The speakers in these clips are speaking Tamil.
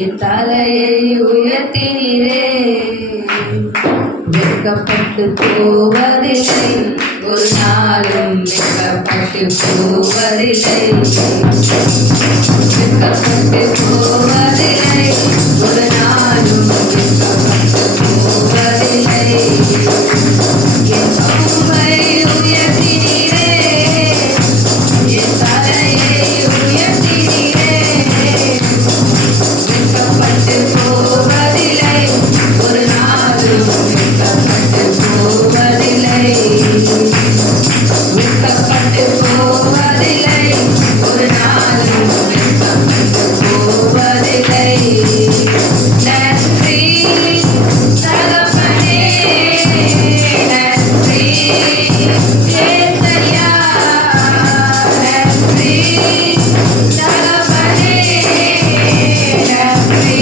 என் தலையை உயர்த்தினீரே. வெட்கப்பட்டு போவதில்லை, ஒரு நாளும் வெட்கப்பட்டு போவதில்லை. வெட்கப்பட்டு போவதில்லை, ஒரு நாளும் வெட்கப்பட்டு போவதில்லை. என் கொம்பை உயர்த்தினீரே, என் தலையை உயர்த்தினீரே. வெட்கப்பட்டு போவதில்லை, ஒரு நாளும் வெட்கப்பட்டு போவதில்லை. வெட்கப்பட்டு போவதில்லை, ஒரு நாளும் வெட்கப்பட்டு போவதில்லை. நன்றி தகப்பனே, நன்றி ஏசையா, நன்றி தகப்பனே, நன்றி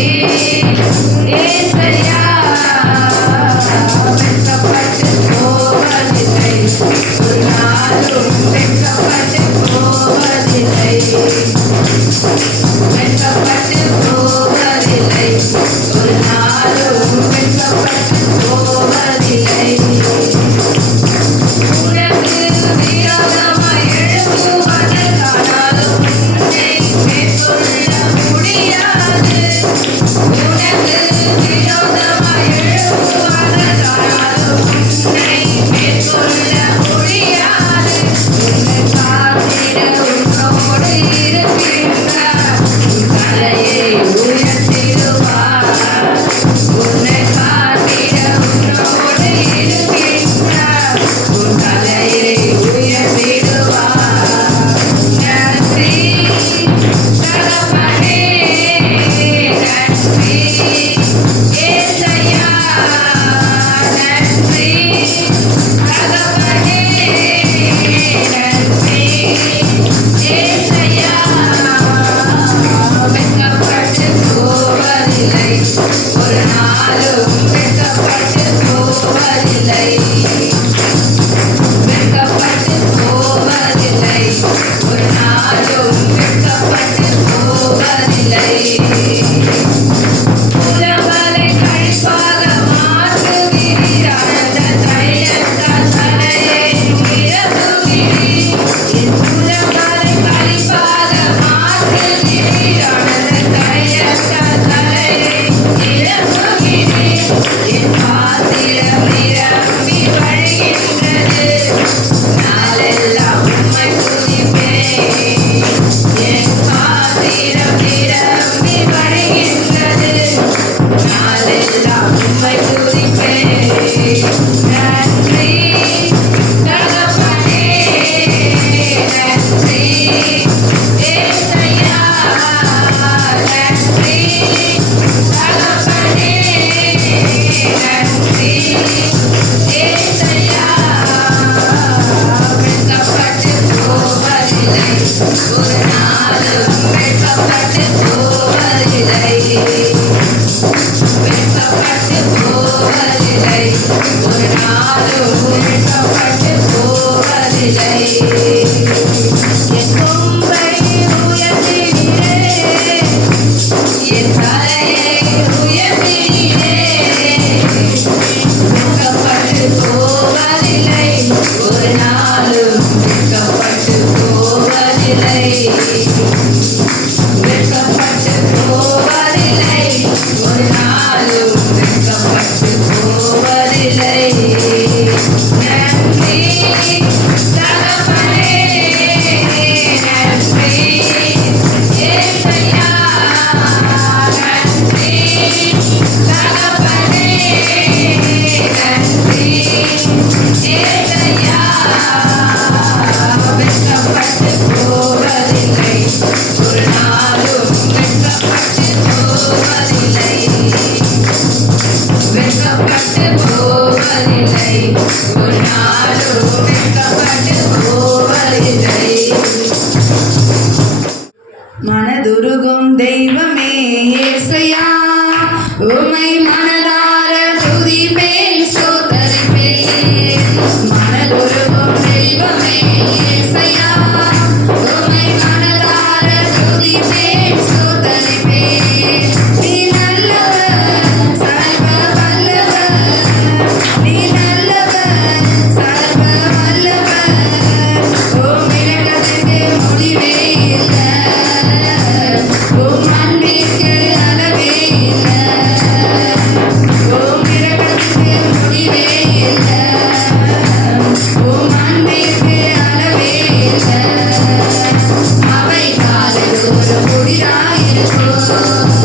ஏசையா. வெட்கப்பட்டு போவதில்லை, ஒரு நாளும் வெட்கப்பட்டு போவதில்லை. வெட்கப்பட்டு போவதில்லை, ஒரு நாளும் வெட்கப்பட்டு போவதில்லை. உனக்கு விரோதமாய் எழும்புவதற்கானாலும் உன்னை மேற்கொள்ள முடியாது. உனக்கு விரோதமாய் எழும்புவதற்கானாலும் உன்னை மேற்கொள்ள முடியாது. உன்னை காத்திட உன்னோடு இருக்கின்றார், உன் தலையை உயர்த்திடுவார். உன்னை காத்திட உன்னோடு இருக்கின்றார், உன் தலையை உயர்த்திடுவார். நன்றி தகப்பனே, நன்றி ஏசையா, நன்றி தகப்பனே, நன்றி ஏசையா. வெட்கப்பட்டு போவதில்லை, ஒரு நாளும் வெட்கப்பட்டு போவதில்லை. வெட்கப்பட்டு போவதில்லை, ஒரு நாளும் வெட்கப்பட்டு போவதில்லை. புலம்பலை கழிப்பாக மாற்றுகிறீர், அழந்த தைலத்தால் தலையை நிரப்புகிறீர். என் புலம்பலை கழிப்பாக மாற்றுகிறீர், அழந்த தைலத்தால் தலையை நிரப்புகிறீர். என் பாத்திரம் நிரம்பி வழிகின்றது, நாளெல்லாம் உம்மை துதிப்பேன். என் பாத்திரம் நிரம்பி வழிகின்றது, நாளெல்லாம் உம்மை துதிப்பேன். நன்றி தகப்பனே, நன்றி ஏசையா, நன்றி தகப்பனே, நன்றி ஏசையா. வெட்கப்பட்டு போவதில்லை, ஒரு நாளும் வெட்கப்பட்டு போவதில்லை. வெட்கப்பட்டு போவதில்லை, ஒரு நாளும் வெட்கப்பட்டு போவதில்லை. என் கொம்பை உயர்த்தினீரே, என் தலையை உயர்த்தினீரே. வெட்கப்பட்டு போவதில்லை, ஒரு நாளும் வெட்கப்பட்டு போவதில்லை. வெட்கப்பட்டு போவதில்லை, ஒரு நாளும் வெட்கப்பட்டு போவதில்லை. நன்றி தகப்பனே, நன்றி ஏசையா, நன்றி தகப்பனே, நன்றி ஏசையா. வெட்கப்பட்டு போவதில்லை, ஒரு நாளும் வெட்கப்பட்டு போவதில்லை. வெட்கப்பட்டு போவதில்லை, ஒரு நாளும் வெட்கப்பட்டு போவதில்லை. மனதுருகும் தெய்வமே ஏசையா, உம்மை மனதார துதிப்பேன், ஸ்தோத்தரிப்பேன். மனதுருகும் தெய்வமே ஏசையா, உம்மை மனதார துதிப்பேன், உயிராயிருக்கும்